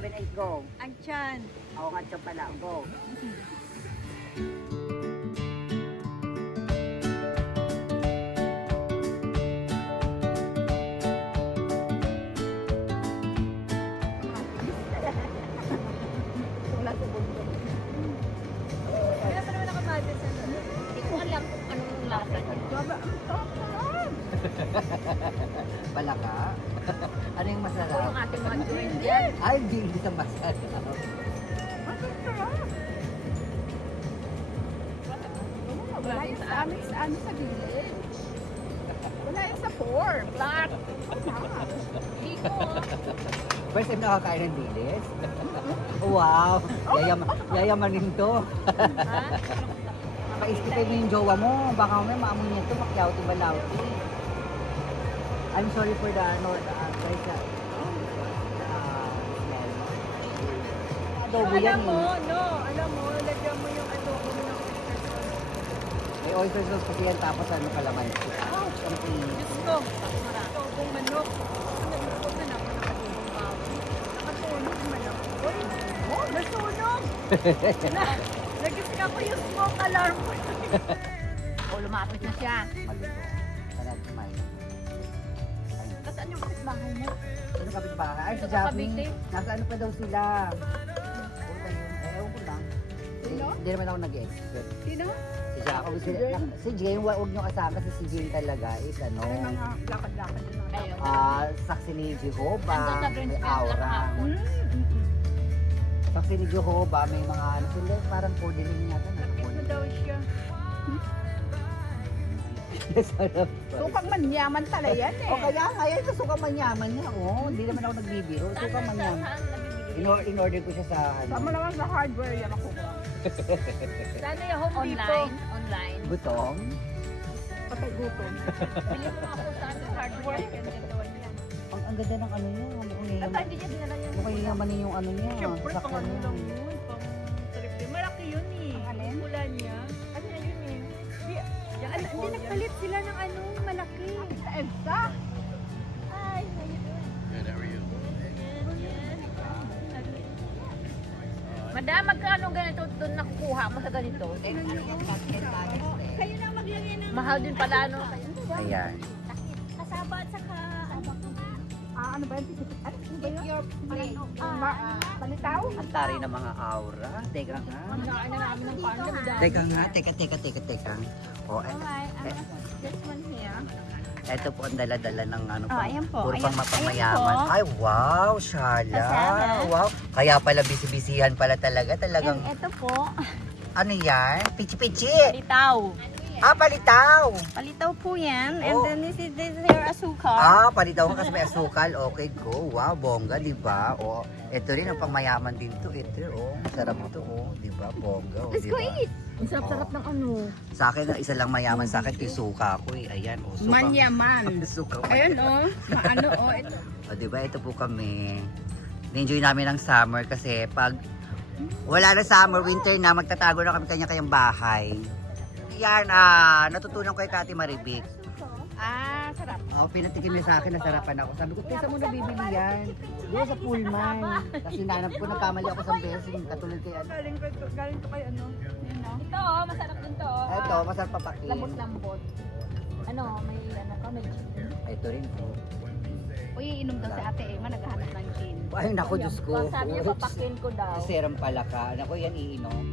7, 8, go. Ang tiyan. Ako nga siya pala, go. Kaya pa naman nakamatis sa Hindi ko alam kung anong lasa niya. Palaka? Ano yung O masarap? yung ating mga drink yan. Ay, hindi sa masarap. Wala yung sa amin sa ano sa village. Wala yung sa farm. Black. Biko. First time nakakain ng dilis? Wow! Yayamanin to. Ha? Paiskipin mo yung jowa mo. Baka may maamoy niya ito, makyauti balauti. I'm sorry for the guys, smell. Adobo yan Alam mo, eh. no. Alam mo, lagyan mo yung adobo mo ng oyster sauce. May oyster sauce kasi yan tapos ano kalamansi. Oh, Something. Diyos ko. Adobong manok. Nagluto na ako ng adobong baboy. Nakasunog yung manok. Uy, oh, nasunog. Nag-iska pa yung smoke alarm ko. Oh, lumapit na siya. Maluto. Sarap kumain. Tapos ano yung kapitbahay mo? Ano kapitbahay? Ay, si Sa Javi. Cavite? Nasa ano pa daw sila? Punta yun. Ewan ko lang. Sino? Hindi naman ako nag-expert. Sino? Si Jacob. Si Jane, huwag nyo kasama kasi si Jane talaga is ano, May mga lakad-lakad yung mga Ayun. saksi ni Jehovah, Andun sa Green may Spell lang aura. kahapon. Saksi ni Jehovah, may mga ano sila, parang coordinating yata na. Ano daw siya? Sarap pa. Sukang manyaman pala yan eh. O kaya nga, yan sa sukang manyaman niya. Oh, hindi naman ako nagbibiro. Sukang manyaman. Saan nabibili? In-order ko siya sa Sama ano, naman sa hardware yan ako. Sana yung Home Depot. Online. Butong. Patay gutom. Bili mo ako sa ating hardware. Ganda yan. Ang ganda ng ano niya. At hindi niya dinala yung Mukhang yamanin yung ano niya. Siyempre, pang sakyan ano niya. lang yun. Pang trip din. Malaki yun eh. Ang alin? Mula niya. Ano na yun eh. Hindi nagpalit sila ng ano, malaki. Sa EDSA. Ay, ngayon. Good, how are you? Madam, magkano ganito doon nakukuha mo sa ganito? Kayo na maglagay ng... Mahal din pala, no? Ayan. Kasaba at saka, ano ba yan? Ano ba yun? your plate. Palitaw? Ang tari ng mga aura. Teka nga. Nakain na namin ng karne, madam. Teka nga. Teka. O, This one here. eto po ang dala-dala ng ano pang, ayan po. puro pang Ayan. mapamayaman. Ayan po. Ay, wow, Shala. Kasama. Wow. Kaya pala busy-busyhan pala talaga. Talagang, Ito po, ano yan? Pichi-pichi. palitaw. Ah, palitaw. Palitaw po yan. Oh. And then this is your asukal. Ah, palitaw ka kasi may asukal. Okay, go. Wow, bongga, di ba? O, ito rin ang pangmayaman din to. Ito, oh. Masarap ito, oh. Di ba? Bongga, oh. Let's Di go ba? eat. Ang sarap-sarap ng ano. Sa akin, isa lang mayaman sa akin, isuka ko eh. Ayan, oh. Suka. Manyaman. Suka. Ayun oh. Maano oh. Ito. O, di ba? Ito po kami. Na-enjoy namin ang summer kasi pag wala na summer, winter na, magtatago na kami kanya-kanyang bahay. Yan, natutunan ko kay Kati Maribik. Sarap. Pinatikim niya sa akin, nasarapan ako. Sabi ko, Tessa mo nabibili yan. Doon sa Pullman. Kasi nanap ko, nagkamali ako sa besin. Katulad kay ano. Galing to kay ano. Yun no? Ito, oh, masarap din to. oh. Ito, masarap papakin. Lambot-lambot. Ano, may ano ka, may chicken. Ito rin po. Uy, inom daw si Ate Emma. Naghahanap ng gin. Ay, naku, Diyos ko. Sabi niya, papakin ko daw. Serang pala ka. Naku, yan iinom.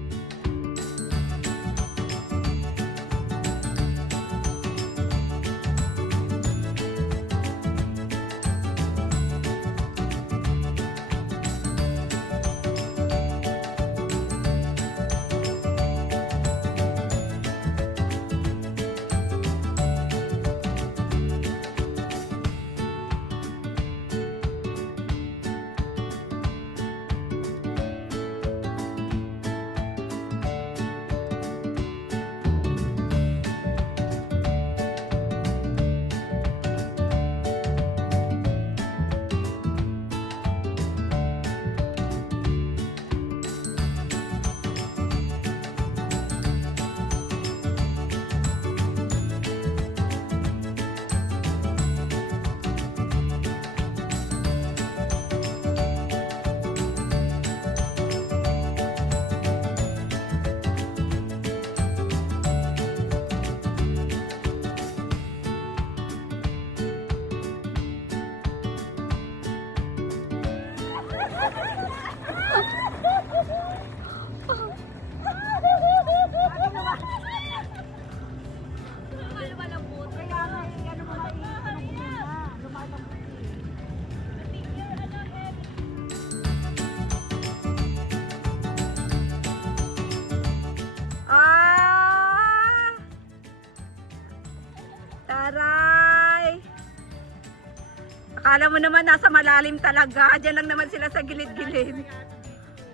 Kala mo naman nasa malalim talaga. Diyan lang naman sila sa gilid-gilid.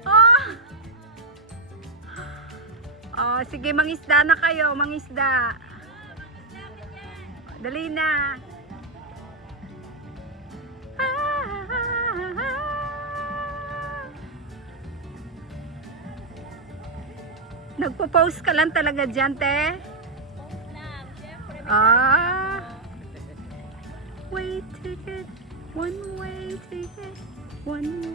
Oh! Oh, sige, mangisda na kayo, mangisda. Dali na. Nagpo-post ka lang talaga dyan, te? Way ticket, one way ticket, one